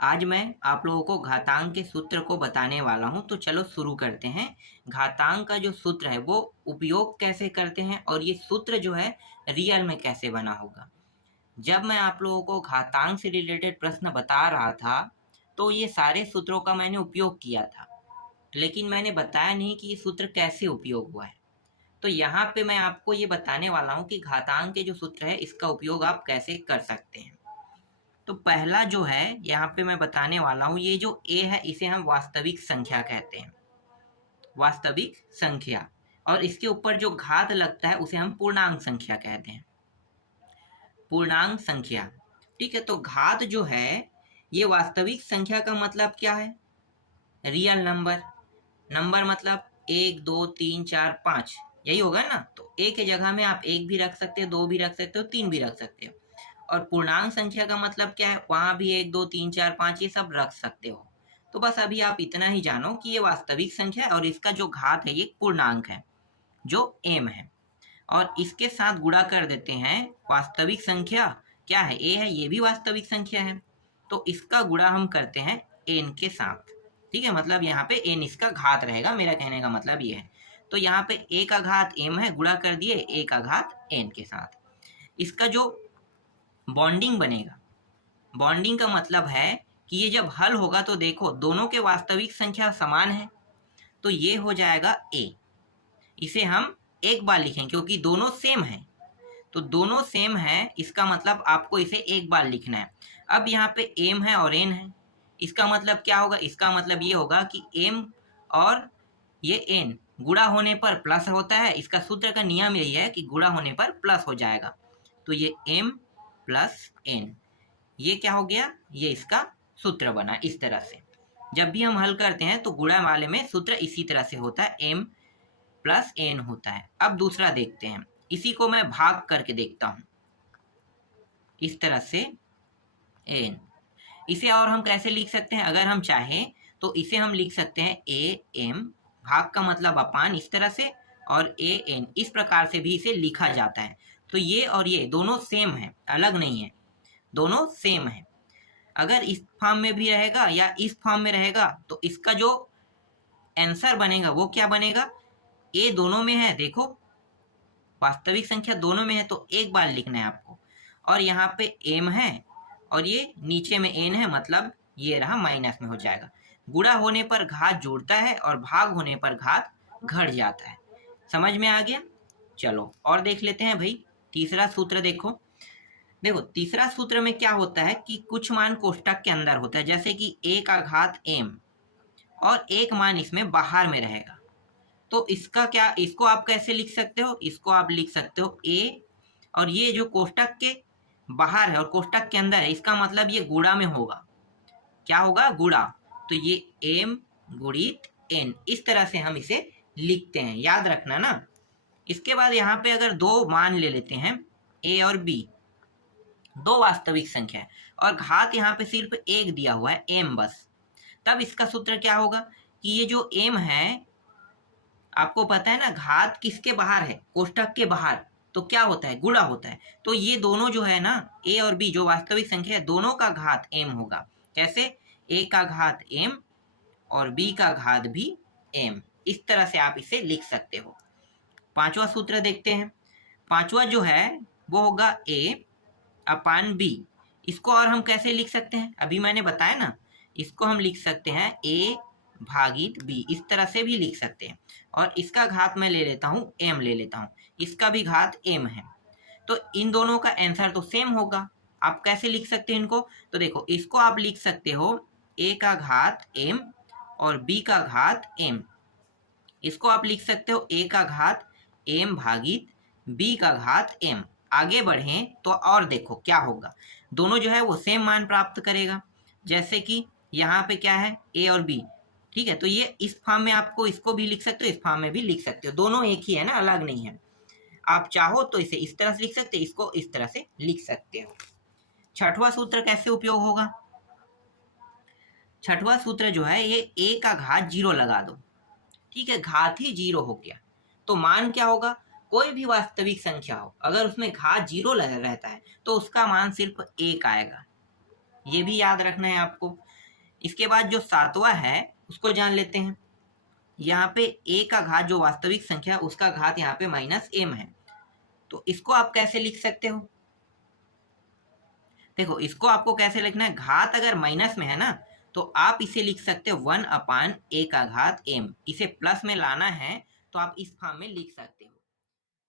आज मैं आप लोगों को घातांक के सूत्र को बताने वाला हूं, तो चलो शुरू करते हैं। घातांक का जो सूत्र है वो उपयोग कैसे करते हैं और ये सूत्र जो है रियल में कैसे बना होगा। जब मैं आप लोगों को घातांक से रिलेटेड प्रश्न बता रहा था तो ये सारे सूत्रों का मैंने उपयोग किया था, लेकिन मैंने बताया नहीं कि ये सूत्र कैसे उपयोग हुआ है। तो यहाँ पे मैं आपको ये बताने वाला हूँ कि घातांक के जो सूत्र है इसका उपयोग आप कैसे कर सकते हैं। तो पहला जो है यहाँ पे मैं बताने वाला हूँ, ये जो ए है इसे हम वास्तविक संख्या कहते हैं, वास्तविक संख्या। और इसके ऊपर जो घात लगता है उसे हम पूर्णांक संख्या कहते हैं, पूर्णांक संख्या। ठीक है, तो घात जो है ये वास्तविक संख्या का मतलब क्या है? Real number. नंबर मतलब 1 2 3 4 5, यही होगा ना। तो ए के जगह में आप 1 भी रख सकते हो, 2 भी रख सकते हो, 3 भी रख सकते हो। और पूर्णांक संख्या का मतलब क्या है? वहां भी 1 2 3 4 5 ये सब रख सकते हो। तो बस अभी आप इतना ही जानो कि ये वास्तविक संख्या है और इसका जो घात है ये पूर्णांक है, जो एम है। और इसके साथ गुणा कर देते हैं। वास्तविक संख्या क्या है? ए है, ये भी वास्तविक संख्या है, तो इसका गुणा हम करते हैं एन के साथ। ठीक है, मतलब यहाँ पे एन इसका घात रहेगा, मेरा कहने का मतलब ये है। तो यहाँ पे ए का घात एम है, गुणा कर दिए ए का घात एन के साथ। इसका जो बॉन्डिंग बनेगा, बॉन्डिंग का मतलब है कि ये जब हल होगा तो देखो दोनों के वास्तविक संख्या समान है, तो ये हो जाएगा ए। इसे हम एक बार लिखें क्योंकि दोनों सेम है, तो दोनों सेम है इसका मतलब आपको इसे एक बार लिखना है। अब यहाँ पे एम है और एन है, इसका मतलब क्या होगा? इसका मतलब ये होगा कि एम और ये एन गुणा होने पर प्लस होता है। इसका सूत्र का नियम यही है कि गुणा होने पर प्लस हो जाएगा। तो ये एम प्लस एन, ये क्या हो गया? ये इसका सूत्र बना। इस तरह से जब भी हम हल करते हैं तो गुणा वाले में सूत्र इसी तरह से होता है, एम प्लस एन होता है। अब दूसरा देखते हैं, इसी को मैं भाग करके देखता हूं, इस तरह से एन। इसे और हम कैसे लिख सकते हैं? अगर हम चाहें तो इसे हम लिख सकते हैं ए एम, भाग का मतलब अपान, इस तरह से, और ए एन, इस प्रकार से भी इसे लिखा जाता है। तो ये और ये दोनों सेम है, अलग नहीं है, दोनों सेम है। अगर इस फॉर्म में भी रहेगा या इस फॉर्म में रहेगा तो इसका जो आंसर बनेगा वो क्या बनेगा? ए दोनों में है, देखो वास्तविक संख्या दोनों में है तो एक बार लिखना है आपको। और यहाँ पे एम है और ये नीचे में एन है, मतलब ये रहा माइनस में हो जाएगा। गुणा होने पर घात जुड़ता है और भाग होने पर घात घट जाता है। समझ में आ गया? चलो और देख लेते हैं भाई। तीसरा सूत्र देखो। देखो तीसरा सूत्र में क्या होता है कि कुछ मान कोष्टक के अंदर होता है, जैसे कि ए का घात एम, और एक मान इसमें बाहर में रहेगा। तो इसका क्या, इसको आप कैसे लिख सकते हो? इसको आप लिख सकते हो ए, और ये जो कोष्टक के बाहर है और कोष्टक के अंदर है, इसका मतलब ये गुणा में होगा। क्या होगा? गुणा। तो ये एम गुणित एन, इस तरह से हम इसे लिखते हैं, याद रखना ना। इसके बाद यहाँ पे अगर दो मान ले लेते हैं, ए और बी, दो वास्तविक संख्या है और घात यहाँ पे सिर्फ एक दिया हुआ है, एम बस, तब इसका सूत्र क्या होगा कि ये जो एम है, आपको पता है ना घात किसके बाहर है? कोष्टक के बाहर, तो क्या होता है? गुणा होता है। तो ये दोनों जो है ना, ए और बी जो वास्तविक संख्या है, दोनों का घात एम होगा। कैसे? ए का घात एम और बी का घात भी एम, इस तरह से आप इसे लिख सकते हो। पांचवा सूत्र देखते हैं। पांचवा जो है वो होगा ए अपान बी। इसको और हम कैसे लिख सकते हैं? अभी मैंने बताया ना, इसको हम लिख सकते हैं ए भागित बी, इस तरह से भी लिख सकते हैं। और इसका घात मैं ले लेता हूँ, एम ले लेता हूँ, इसका भी घात एम है। तो इन दोनों का आंसर तो सेम होगा। आप कैसे लिख सकते हैं इनको? तो देखो इसको आप लिख सकते हो ए का घात एम और बी का घात एम। इसको आप लिख सकते हो ए का घात एम भागित बी का घात एम। आगे बढ़ें तो और देखो क्या होगा, दोनों जो है वो सेम मान प्राप्त करेगा। जैसे कि यहाँ पे क्या है? ए और बी। ठीक है, तो ये इस फॉर्म में आपको इसको भी लिख सकते हो, इस फॉर्म में भी लिख सकते हो, दोनों एक ही है ना, अलग नहीं है। आप चाहो तो इसे इस तरह से लिख सकते हो, इसको इस तरह से लिख सकते हो। छठवां सूत्र कैसे उपयोग होगा? छठवां सूत्र जो है ये ए का घात 0 लगा दो। ठीक है, घात ही 0 हो गया तो मान क्या होगा? कोई भी वास्तविक संख्या हो अगर उसमें घात 0 रहता है तो उसका मान सिर्फ 1 आएगा। ये भी याद रखना है आपको। इसके बाद जो सातवां है उसको जान लेते हैं। यहाँ पे a का घात जो वास्तविक संख्या है उसका घात यहाँ पे -m है, तो इसको आप कैसे लिख सकते हो? देखो इसको आपको कैसे लिखना है, घात अगर माइनस में है ना तो आप इसे लिख सकते हो 1/a का घात m। इसे प्लस में लाना है तो आप इस फॉर्म में लिख सकते हो।